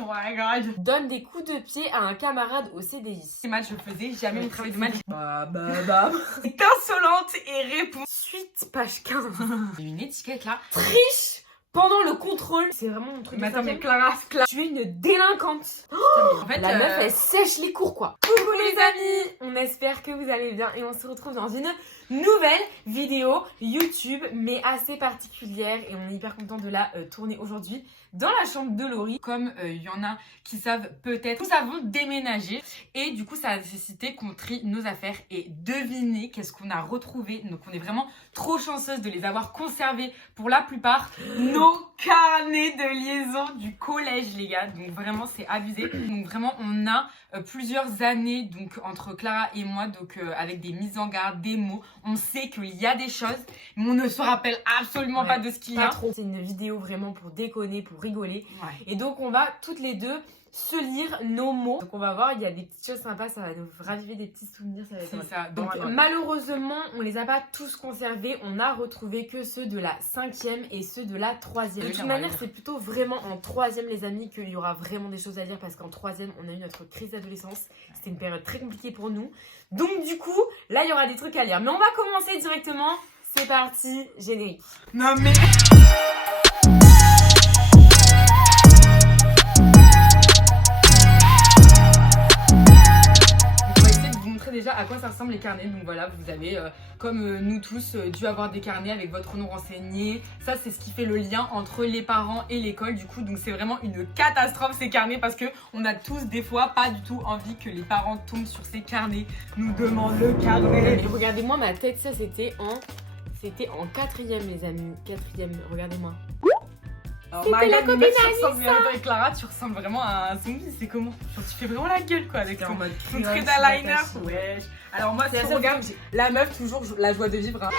Oh my god. Donne des coups de pied à un camarade au CDI. Ces maths, je faisais jamais mon travail de maths. Est insolente et répond. Suite, page 15. Il y a une étiquette là. Triche pendant le contrôle. C'est vraiment mon truc de Mais attends, mais cinquième. Clara. Tu es une délinquante. En fait, La meuf, elle sèche les cours, quoi. Coucou les amis, on espère que vous allez bien et on se retrouve dans une nouvelle vidéo YouTube, mais assez particulière, et on est hyper content de la tourner aujourd'hui dans la chambre de Laurie. Comme il y en a qui savent peut-être, nous avons déménagé et du coup ça a nécessité qu'on trie nos affaires et devinez qu'est-ce qu'on a retrouvé. Donc on est vraiment trop chanceuse de les avoir conservés pour la plupart. Nos carnets de liaison du collège, les gars. Donc vraiment c'est abusé. Donc vraiment on a plusieurs années donc entre Clara et moi, donc avec des mises en garde, des mots. On sait qu'il y a des choses, mais on ne se rappelle absolument pas de ce qu'il y a. C'est une vidéo vraiment pour déconner, pour rigoler. Ouais. Et donc on va toutes les deux se lire nos mots. Donc on va voir, il y a des petites choses sympas, ça va nous raviver des petits souvenirs. Ça va être C'est drôle. ça. Donc malheureusement, on les a pas tous conservés. On a retrouvé que ceux de la 5e et ceux de la 3e. De toute manière, c'est plutôt vraiment en 3e, les amis, qu'il y aura vraiment des choses à dire, parce qu'en 3e, on a eu notre crise d'adolescence. C'était une période très compliquée pour nous. Donc du coup, là, il y aura des trucs à lire. Mais on va commencer directement. C'est parti, générique. Non mais... Déjà à quoi ça ressemble les carnets. Donc voilà, vous avez comme nous tous dû avoir des carnets avec votre nom renseigné. Ça c'est ce qui fait le lien entre les parents et l'école du coup. Donc c'est vraiment une catastrophe ces carnets, parce que on a tous des fois pas du tout envie que les parents tombent sur ces carnets, nous demandent le carnet. Et regardez-moi ma tête, ça c'était en 4e, les amis. 4e, regardez-moi. C'était la copine avec Clara, tu ressembles vraiment à un zombie, c'est comment? Genre, tu fais vraiment la gueule quoi avec ton trait d'eyeliner. Wesh. Alors moi, si on regarde, la meuf toujours la joie de vivre. Hein.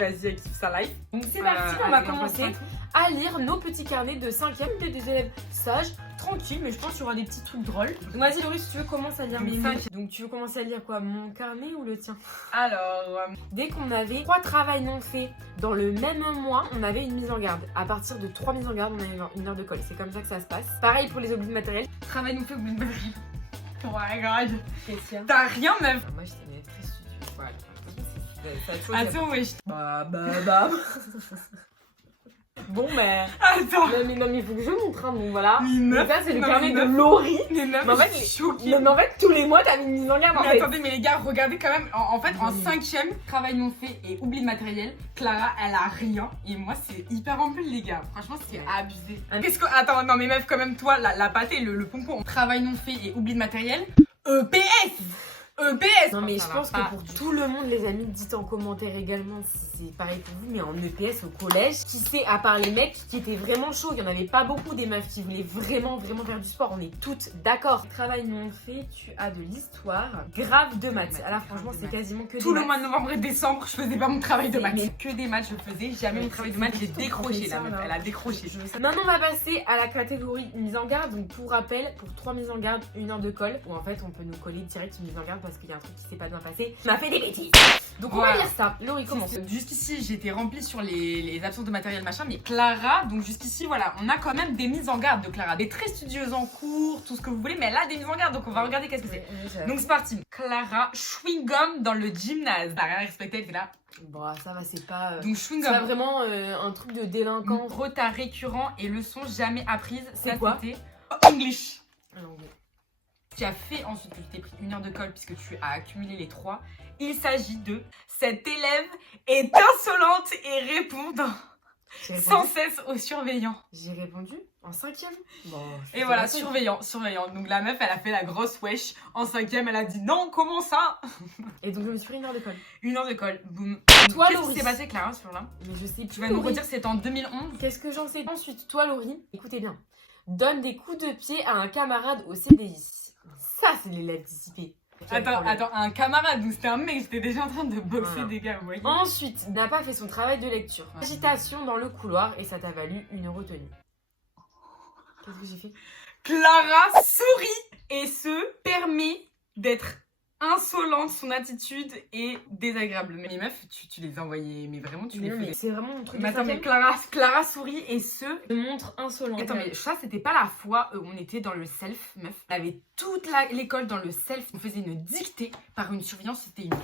Vas-y, elle kiffe sa life. Donc c'est parti, on va commencer à lire nos petits carnets de 5e, des élèves sages, tranquilles, mais je pense qu'il y aura des petits trucs drôles. Donc vas-y Laurie, si tu veux commencer à lire mes mots. Donc tu veux commencer à lire quoi? Mon carnet ou le tien? Alors, dès qu'on avait 3 travails non faits dans le même mois, on avait une mise en garde. À partir de 3 mises en garde, on avait une heure de colle. C'est comme ça que ça se passe. Pareil pour les oublis de matériel. travail nous fait oubli de matériel. Oh my god. Qu'est-ce qu'il y a? T'as rien meuf. Moi j'étais très studieuse. Voilà. Attends, wesh. Bon, mais. Attends. Non, mais il faut que je montre, hein, donc voilà. Mais ça, c'est le carnet de Laurie. Mais meuf, Mais en fait, je suis choquée. Mais en fait, tous les mois, t'as une mise en garde. Mais attendez, mais les gars, regardez quand même. En fait, en 5e, travail non fait et oubli de matériel, Clara, elle a rien. Et moi, c'est hyper rempli, les gars. Franchement, c'est abusé. Qu'est-ce que. Attends, non, mais meuf, quand même, toi, la pâtée, le pompon, travail non fait et oubli de matériel. EPS. Non, mais je pense que pour tout le monde, les amis, dites en commentaire également si c'est pareil pour vous, mais en EPS au collège, qui sait, à part les mecs qui étaient vraiment chauds, il n'y en avait pas beaucoup des meufs qui voulaient vraiment faire du sport, on est toutes d'accord. Travail non fait, tu as de l'histoire, grave de maths. Alors franchement, c'est quasiment que tout des le mois de novembre et décembre, je faisais pas mon travail de maths. Mais que des maths, je faisais jamais mon travail de maths. J'ai décroché, la meuf, elle a décroché. Maintenant, on va passer à la catégorie mise en garde. Donc, pour rappel, pour 3 mises en garde, 1 heure de colle, où en fait, on peut nous coller direct une mise en garde parce qu'il y a un truc qui s'est pas bien passé. On a fait des bêtises. Donc, on va lire ça. Laurie, commence. Jusqu'ici, j'étais remplie sur les absences de matériel machin, mais Clara, donc jusqu'ici, voilà, on a quand même des mises en garde de Clara. Des très studieuses en cours, tout ce que vous voulez, mais elle a des mises en garde, donc on va regarder qu'est-ce que c'est. Donc, c'est parti. Clara, chewing-gum dans le gymnase. T'as rien respecté, elle fait là. Bon, ça va, c'est pas. Donc, c'est chewing-gum. pas vraiment un truc de délinquant. Retard récurrent et leçons jamais apprises. C'est quoi? C'était English. Okay. Tu as fait ensuite que tu t'es pris 1 heure de colle puisque tu as accumulé les 3. Il s'agit de cette élève est insolente et répond sans cesse aux surveillants. J'ai répondu en 5e. Bon, et voilà, surveillant. Donc la meuf, elle a fait la grosse wesh. En 5e, elle a dit non, comment ça? Et donc je me suis pris 1 heure de colle. 1 heure de colle, boum. Toi, qu'est-ce qui s'est passé, Clara, sur là? Mais je sais plus. Tu vas nous redire, c'est en 2011. Qu'est-ce que j'en sais? Ensuite, toi, Laurie, écoutez bien. Donne des coups de pied à un camarade au CDI. Ça, c'est l'élève dissipé. Attends, un camarade ou c'était un mec, j'étais déjà en train de boxer des gars, vous voyez. Ensuite, n'a pas fait son travail de lecture. Agitation dans le couloir et ça t'a valu une retenue. Qu'est-ce que j'ai fait? Clara sourit et se permet d'être insolente, son attitude est désagréable. Mais les meufs, tu les envoyais, mais vraiment tu les Mais faisais. c'est vraiment mon truc. Mais attends, mais Clara sourit et ce... me montre insolent. Attends, mais ça, c'était pas la fois où on était dans le self, meuf. On avait toute l'école dans le self. On faisait une dictée par une surveillance, c'était une...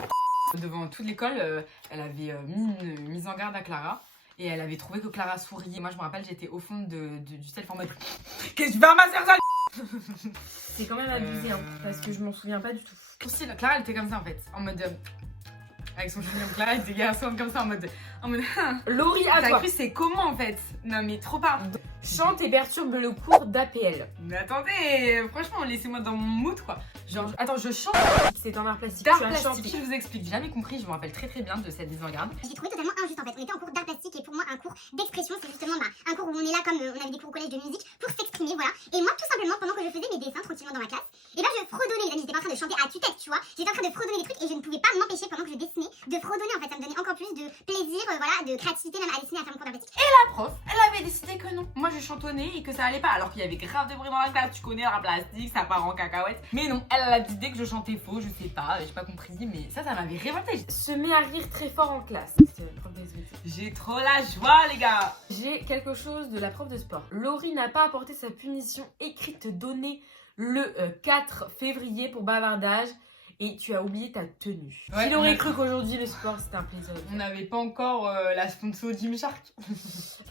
Devant toute l'école, elle avait mis une mise en garde à Clara. Et elle avait trouvé que Clara souriait. Moi, je me rappelle, j'étais au fond du self en mode... Qu'est-ce que tu vas ma sœur, ça? C'est quand même abusé, hein, parce que je m'en souviens pas du tout. Aussi, Clara, elle était comme ça, en fait. En mode... avec son chignon, Clara, elle était garçon comme ça, en mode... Laurie, à T'as toi. cru c'est comment, en fait? Non, mais trop pas. Chante et perturbe le cours d'APL. Mais attendez, franchement, laissez-moi dans mon mood, quoi. Genre, attends, je chante. C'est un art plastique. D'art Tu as plastique, chanté. je vous explique, j'ai jamais compris, je me rappelle très très bien de cette mise en garde. J'ai trouvé totalement injuste en fait. On était en cours d'art plastique et pour moi un cours d'expression c'est justement un cours où on est là comme on avait des cours au collège de musique pour s'exprimer voilà. Et moi tout simplement pendant que je faisais mes dessins tranquillement dans ma classe, et ben je fredonnais les amis, j'étais pas en train de chanter à tue-tête tu vois. J'étais en train de fredonner des trucs et je ne pouvais pas m'empêcher pendant que je dessinais de fredonner en fait. Ça me donnait encore plus de plaisir voilà, de créativité même à dessiner à faire mon cours d'art plastique. La prof, elle avait décidé que non. Moi, je chantonnais et que ça allait pas, alors qu'il y avait grave de bruit dans la classe. Tu connais l'art plastique, ça part en cacahuète. Mais non, elle a décidé que je chantais faux, je sais pas, j'ai pas compris, mais ça m'avait révolté. Se met à rire très fort en classe. C'est la prof de SVT. J'ai trop la joie, les gars. J'ai quelque chose de la prof de sport. Laurie n'a pas apporté sa punition écrite donnée le 4 février pour bavardage et tu as oublié ta tenue. Ouais, Qui aurait ouais. cru qu'aujourd'hui le sport c'était un plaisir. On n'avait pas encore la sponsor Gymshark.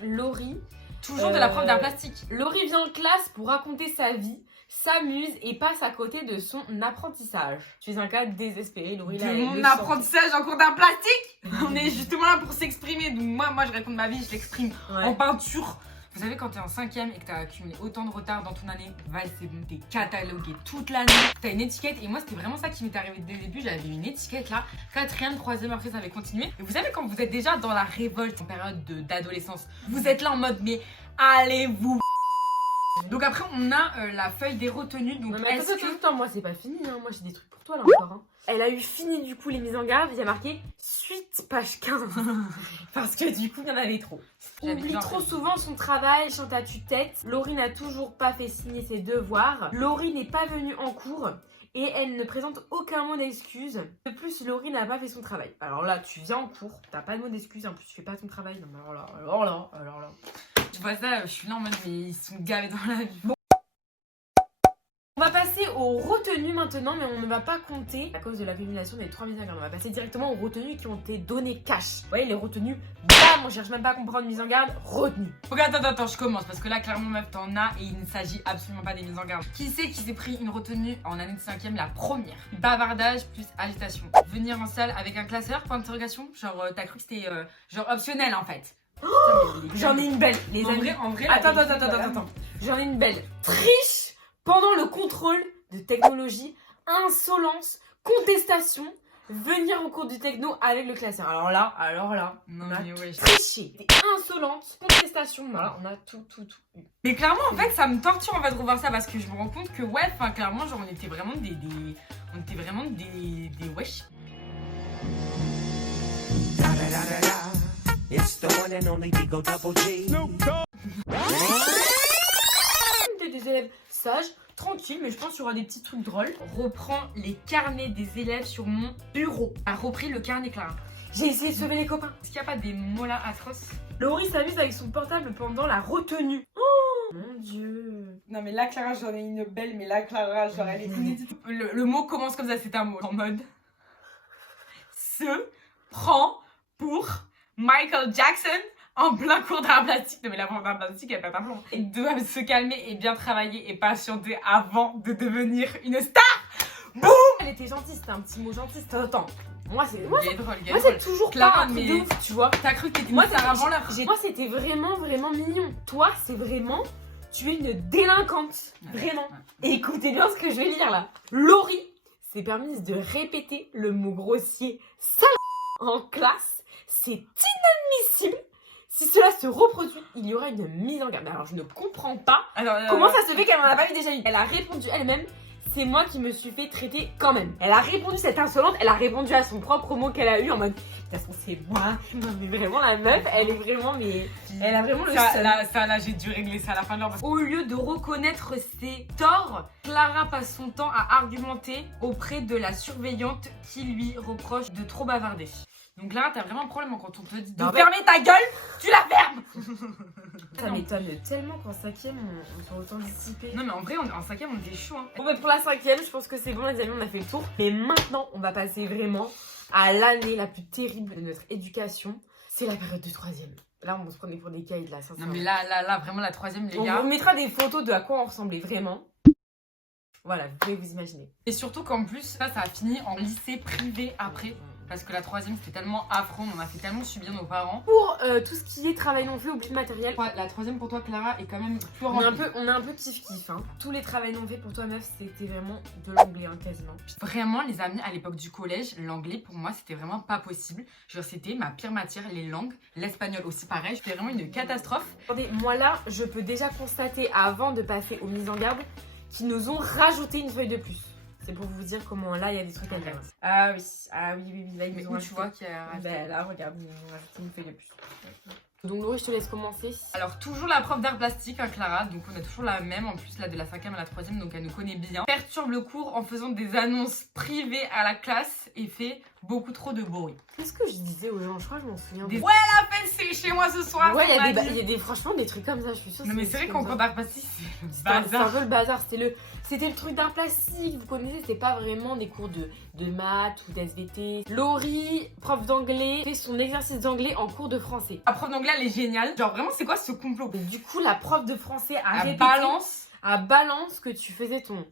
Laurie. Toujours de la prof d'art plastique. Laurie vient en classe pour raconter sa vie, s'amuse et passe à côté de son apprentissage. Tu es un cas désespéré, Laurie. De là, elle mon le sent. apprentissage en cours d'art plastique. On est justement là pour s'exprimer. Donc moi je raconte ma vie, je l'exprime Ouais. en peinture. Vous savez, quand t'es en 5ème et que t'as accumulé autant de retard dans ton année, c'est bon, t'es catalogué toute l'année. T'as une étiquette et moi c'était vraiment ça qui m'est arrivé dès le début. J'avais une étiquette là, 4ème, 3ème, après ça avait continué. Et vous savez, quand vous êtes déjà dans la révolte en période d'adolescence, vous êtes là en mode mais allez-vous. Donc après on a la feuille des retenues. Donc Non, mais est-ce que... attends, moi c'est pas fini, hein. Moi j'ai des trucs pour toi là encore. Hein. Elle a eu fini du coup les mises en garde, il y a marqué suite page 15. Parce que du coup il y en avait trop. J'avais Oublie genre- trop souvent son travail, chante à tue-tête. Laurie n'a toujours pas fait signer ses devoirs. Laurie n'est pas venue en cours. Et elle ne présente aucun mot d'excuse. De plus, Laurie n'a pas fait son travail. Alors là, tu viens en cours, t'as pas de mot d'excuse, en plus tu fais pas ton travail. Non, mais alors là. Tu vois ça, je suis là en mode mais ils sont gavés dans la vie. Bon. On va passer aux retenues maintenant, mais on ne va pas compter à cause de l'accumulation des 3 mises en garde. On va passer directement aux retenues qui ont été données cash. Vous voyez, les retenues, bam, on cherche même pas à comprendre mise en garde, retenue. Ok, attends, je commence parce que là, clairement, meuf, t'en as et il ne s'agit absolument pas des mises en garde. Qui c'est qui s'est pris une retenue en année de 5ème, la première? Bavardage plus agitation. Venir en salle avec un classeur, point d'interrogation. Genre, t'as cru que c'était genre optionnel en fait. J'en ai une belle, les amis. En vrai, Attends. J'en ai une belle. Triche pendant le contrôle de technologie, insolence, contestation, venir au cours du techno avec le classeur. Alors là, Non, on a mais ouais. triché, insolence, contestation, voilà, on a tout eu. Mais clairement, en fait, ça me torture en fait de revoir ça parce que je me rends compte que, ouais, enfin, clairement, genre, on était vraiment des wesh. It's the one and only Digo Double G. Des élèves sages, tranquilles, mais je pense qu'il y aura des petits trucs drôles. Reprends les carnets des élèves sur mon bureau. A repris le carnet, Clara. J'ai essayé de sauver les copains. Est-ce qu'il n'y a pas des mots là atroces? Laurie s'amuse avec son portable pendant la retenue. Oh mon dieu. Non mais là Clara j'en ai une belle, mais là Clara genre elle est inédite. Le mot commence comme ça, c'est un mot en mode se prend pour Michael Jackson en plein cours d'art plastique. Non mais la prof d'art plastique elle pète un plomb. Et doit se calmer et bien travailler et patienter avant de devenir une star. Boum. Elle était gentille, c'était un petit mot gentil. Attends. Moi c'est Moi c'est toujours Clara, pas un truc mais- de ouf, tu vois. T'as cru que t'étais Moi, une star avant l'heure. Moi, c'était vraiment mignon. Toi, c'est vraiment... Tu es une délinquante. Ouais, Vraiment. ouais. Et écoutez bien ce que je vais lire, là. Laurie s'est permise de répéter le mot grossier « sale » en classe. C'est inadmissible. Si cela se reproduit, il y aura une mise en garde. Mais alors, je ne comprends pas Alors, comment ça se fait qu'elle n'en a pas eu déjà une. Elle a répondu elle-même c'est moi qui me suis fait traiter quand même. Elle a répondu, cette insolente, elle a répondu à son propre mot qu'elle a eu en mode de toute façon c'est moi. Non mais vraiment la meuf, elle est vraiment elle a vraiment le seum. Là, j'ai dû régler ça à la fin de l'heure. Au lieu de reconnaître ses torts, Clara passe son temps à argumenter auprès de la surveillante qui lui reproche de trop bavarder. Donc Clara, t'as vraiment un problème quand on te dit de fermer ta gueule, tu la fermes. Ça m'étonne tellement qu'en 5ème on soit autant dissipé. Non mais en vrai, en 5ème on était chaud. Hein. Bon bah pour la 5ème, je pense que c'est bon les amis, on a fait le tour. Mais maintenant, on va passer vraiment à l'année la plus terrible de notre éducation. C'est la période de 3ème. Là, on se prenait pour des caïds là. Non mais là, vraiment la 3ème les gars. On mettra des photos de à quoi on ressemblait vraiment. Voilà, vous pouvez vous imaginer. Et surtout qu'en plus, ça a fini en lycée privé après. Parce que la 3ème c'était tellement affreux, on a fait tellement subir nos parents. Pour tout ce qui est travail non fait ou plus matériel. La 3ème pour toi Clara est quand même plus On est un peu kiff-kiff. Hein. Tous les travails non faits pour toi meuf, c'était vraiment de l'anglais hein, quasiment. Vraiment les amis, à l'époque du collège, l'anglais pour moi c'était vraiment pas possible. Genre c'était ma pire matière, les langues. L'espagnol aussi pareil, c'était vraiment une catastrophe. Attendez, moi là, je peux déjà constater avant de passer aux mises en garde qu'ils nous ont rajouté une feuille de plus. C'est pour vous dire comment là il y a des trucs à dire. Ah oui, là ils Mais ont où tu vois qu'il y a... Ben là regarde, ils ont rajouté une feuille de plus. Donc Laurie, je te laisse commencer. Alors toujours la prof d'art plastique hein, Clara, donc on a toujours la même en plus là de la 5ème à la 3ème, donc elle nous connaît bien. Perturbe le cours en faisant des annonces privées à la classe et fait beaucoup trop de bruit. Qu'est-ce que je disais aux gens? Je crois que je m'en souviens. Ouais la fête c'est chez moi ce soir. Ouais, il y a des franchement des trucs comme ça, je suis sûre. Non mais c'est vrai qu'en cours d'art plastique c'est le c'est un bazar. peu le bazar, c'était le truc d'art plastique, vous connaissez, c'était pas vraiment des cours de maths ou d'SVT. Laurie, prof d'anglais, fait son exercice d'anglais en cours de français. La prof d'anglais elle est géniale, genre vraiment c'est quoi ce complot? Et du coup, la prof de français a répété à balance que tu faisais ton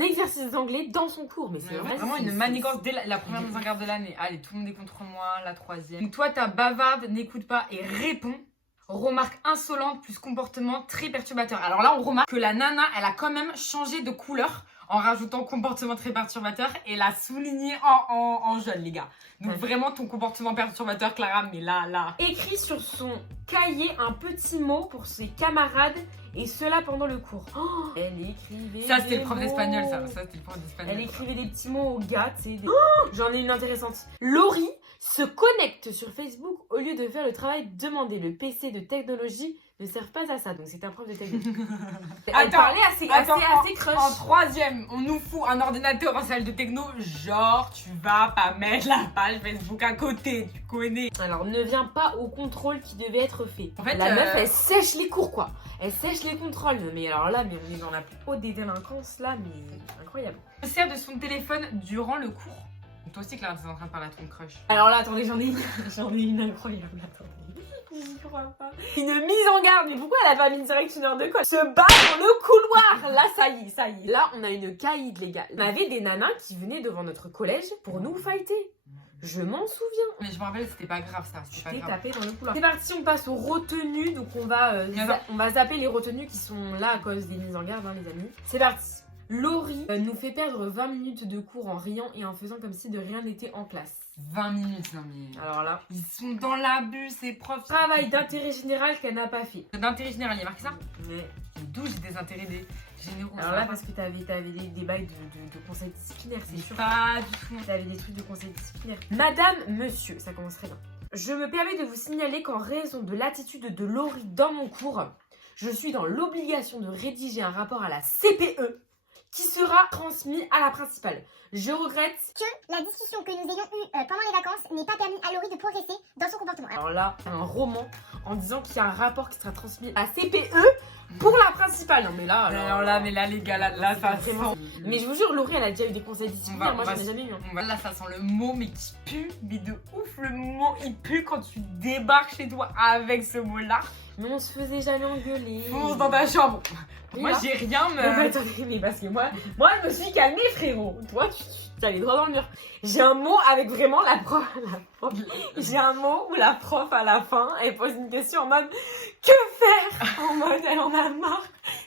exercice d'anglais dans son cours. Mais c'est vraiment une manigance dès la première mise en garde de l'année. Allez, tout le monde est contre moi, la 3ème. Donc toi, ta bavarde, n'écoute pas et réponds. Remarque insolente plus comportement très perturbateur. Alors là, on remarque que la nana, elle a quand même changé de couleur en rajoutant comportement très perturbateur et l'a souligné en jaune, les gars. Donc vraiment, ton comportement perturbateur, Clara, mais là. Écrit sur son cahier un petit mot pour ses camarades et cela pendant le cours. Oh, elle écrivait ça, c'était le prof d'espagnol, ça c'était le prof d'espagnol. Elle écrivait des petits mots aux gars, tu sais. Oh, j'en ai une intéressante. Laurie se connecte sur Facebook au lieu de faire le travail demandé. Le PC de technologie ne sert pas à ça. Donc c'est un prof de technologie. Elle parlait assez crush. En 3ème, on nous fout un ordinateur en salle de techno. Genre, tu vas pas mettre la page Facebook à côté, tu connais. Alors, ne viens pas au contrôle qui devait être fait. En fait, la meuf, elle sèche les cours, quoi. Elle sèche les contrôles. Mais alors là, on est dans la plus haute des délinquances, là, mais incroyable. Elle sert de son téléphone durant le cours. Toi aussi, Clara, t'es en train de parler à ton crush. Alors là, attendez, j'en ai une incroyable. Attendez. J'y crois pas. Une mise en garde, mais pourquoi elle a pas mis direct une heure de colle? Se bat dans le couloir. Là, ça y est. Là, on a une caïd, les gars. On avait des nanas qui venaient devant notre collège pour nous fighter. Je m'en souviens. Mais je me rappelle, c'était pas grave ça. C'était tapé dans le couloir. C'est parti, on passe aux retenues. Donc on va zapper les retenues qui sont là à cause des mises en garde, hein, les amis. C'est parti. Laurie nous fait perdre 20 minutes de cours en riant et en faisant comme si de rien n'était en classe. 20 minutes, non mais... Alors là... Ils sont dans l'abus, ces profs. Travail d'intérêt général qu'elle n'a pas fait. D'intérêt général, il y a marqué ça? Mais d'où j'ai des intérêts généraux? Alors là, parce que t'avais des bails de conseils disciplinaires, c'est sûr. Pas du tout. T'avais des trucs de conseils disciplinaires. Madame, monsieur, ça commence très bien. Je me permets de vous signaler qu'en raison de l'attitude de Laurie dans mon cours, je suis dans l'obligation de rédiger un rapport à la CPE qui sera transmis à la principale. Je regrette que la discussion que nous ayons eue pendant les vacances n'ait pas permis à Laurie de progresser dans son comportement. Alors là, un roman en disant qu'il y a un rapport qui sera transmis à la CPE pour la principale. Non mais là, alors là, les gars, là ça vraiment... sent... Mais je vous jure, Laurie, elle a déjà eu des conseils disciplinaires. Moi, j'en ai jamais eu. Là, ça sent le mot, mais qui pue. Mais de ouf, le mot, il pue quand tu débarques chez toi avec ce mot-là. Mais on se faisait jamais engueuler. Fonce dans ta chambre. Moi, j'ai rien, mais... attendez, mais parce que moi, je me suis calmée, frérot. Toi, tu allais droit dans le mur. J'ai un mot avec vraiment la prof. J'ai un mot où la prof, à la fin, elle pose une question en mode « Que faire ?» En mode, elle en a marre.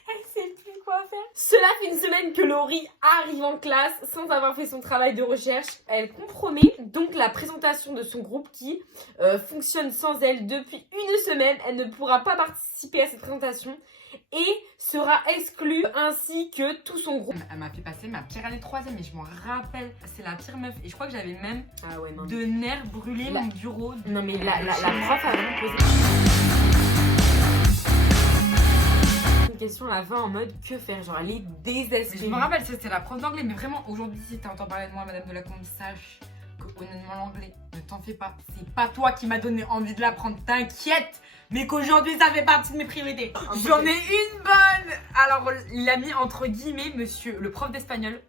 Elle sait plus quoi faire. Cela fait une semaine que Laurie arrive en classe sans avoir fait son travail de recherche. Elle compromet donc la présentation de son groupe qui fonctionne sans elle depuis une semaine. Elle ne pourra pas participer à cette présentation et sera exclu ainsi que tout son groupe. Elle m'a fait passer ma pire année de 3ème et je m'en rappelle. C'est la pire meuf. Et je crois que j'avais même Ah ouais, non. de nerfs brûlés La- mon bureau. Non mais la prof a vraiment posé une question à la fin en mode que faire, genre elle est Mais désespérée. je me rappelle, c'était la prof d'anglais. Mais vraiment, aujourd'hui, si t'as entendu parler de moi, Madame de la Combe, sache que honnêtement, l'anglais, ne t'en fais pas. C'est pas toi qui m'a donné envie de l'apprendre, t'inquiète. Mais qu'aujourd'hui, ça fait partie de mes priorités. J'en ai une bonne. Alors, il a mis entre guillemets, monsieur, le prof d'espagnol.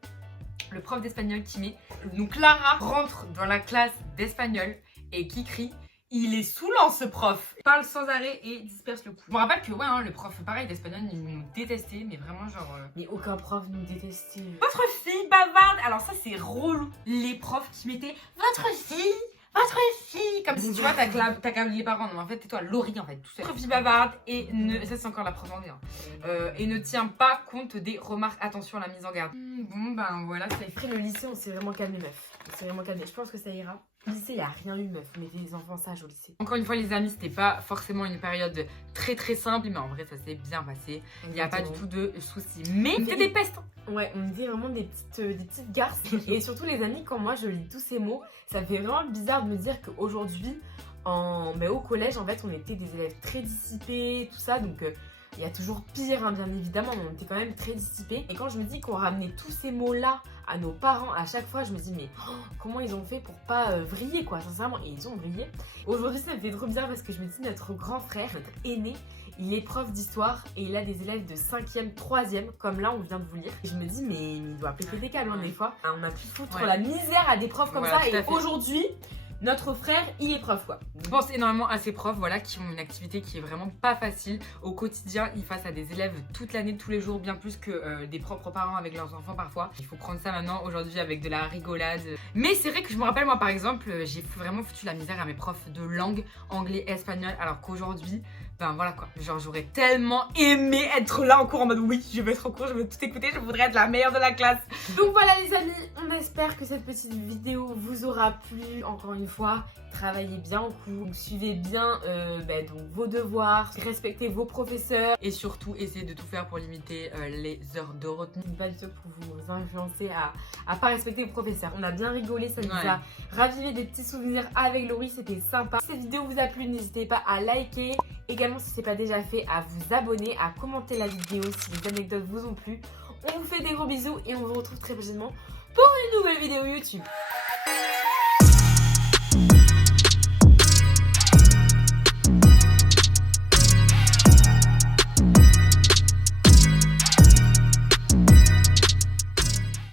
Le prof d'espagnol qui met. Donc, Clara rentre dans la classe d'espagnol et qui crie. Il est saoulant ce prof. Il parle sans arrêt et disperse le coup. Je me rappelle que ouais, hein, le prof pareil d'espagnol, ils nous détestaient, mais vraiment genre. Mais aucun prof nous détestait. Votre fille bavarde. Alors ça c'est relou. Les profs qui mettaient votre fille, comme si tu vois t'as qu'à les parents. Non, en fait tais-toi, Laurie en fait, tout ça. Votre fille bavarde et ne, ça c'est encore la prof d'anglais. Et ne tient pas compte des remarques. Attention à la mise en garde. Bon ben voilà, ça Après le lycée, on s'est vraiment calmé, meuf. On s'est vraiment calmé. Je pense que ça ira. Au lycée, il n'y a rien eu, meuf. On était des enfants sages au lycée. Encore une fois les amis, c'était pas forcément une période très très simple, mais en vrai ça s'est bien passé. Il n'y a pas du tout de soucis. Mais c'était des pestes. Ouais, on était vraiment des petites garces. Et surtout les amis, quand moi je lis tous ces mots, ça me fait vraiment bizarre de me dire qu'aujourd'hui, au collège, en fait, on était des élèves très dissipés, tout ça. Donc il y a toujours pire, hein, bien évidemment, mais on était quand même très dissipés. Et quand je me dis qu'on ramenait tous ces mots-là à nos parents, à chaque fois, je me dis, mais comment ils ont fait pour pas vriller, quoi, sincèrement. Et ils ont vrillé. Aujourd'hui, ça me fait trop bizarre parce que je me dis, notre grand frère, notre aîné, il est prof d'histoire et il a des élèves de 5e, 3e, comme là on vient de vous lire. Et je me dis, mais il doit péter des câbles, hein, des fois. On a pu foutre la misère à des profs comme Voilà, ça. tout à Et fait. aujourd'hui, notre frère, il est prof, quoi. Je pense énormément à ces profs voilà, qui ont une activité qui est vraiment pas facile. Au quotidien, ils face à des élèves toute l'année, tous les jours, bien plus que des propres parents avec leurs enfants parfois. Il faut prendre ça maintenant, aujourd'hui, avec de la rigolade. Mais c'est vrai que je me rappelle, moi par exemple, j'ai vraiment foutu la misère à mes profs de langue, anglais, espagnol, alors qu'aujourd'hui, ben voilà quoi. Genre j'aurais tellement aimé être là en cours en mode oui, je veux être en cours, je veux tout écouter, je voudrais être la meilleure de la classe. Donc voilà les amis, on espère que cette petite vidéo vous aura plu. Encore une fois, travaillez bien en cours, suivez bien donc vos devoirs, respectez vos professeurs. Et surtout, essayez de tout faire pour limiter les heures de retenue. Pas du tout pour vous influencer à pas respecter vos professeurs. On a bien rigolé, ça nous Ouais. a ravivé des petits souvenirs avec Laurie, c'était sympa. Si cette vidéo vous a plu, n'hésitez pas à liker. Également, si ce n'est pas déjà fait, à vous abonner, à commenter la vidéo si les anecdotes vous ont plu. On vous fait des gros bisous et on vous retrouve très prochainement pour une nouvelle vidéo YouTube.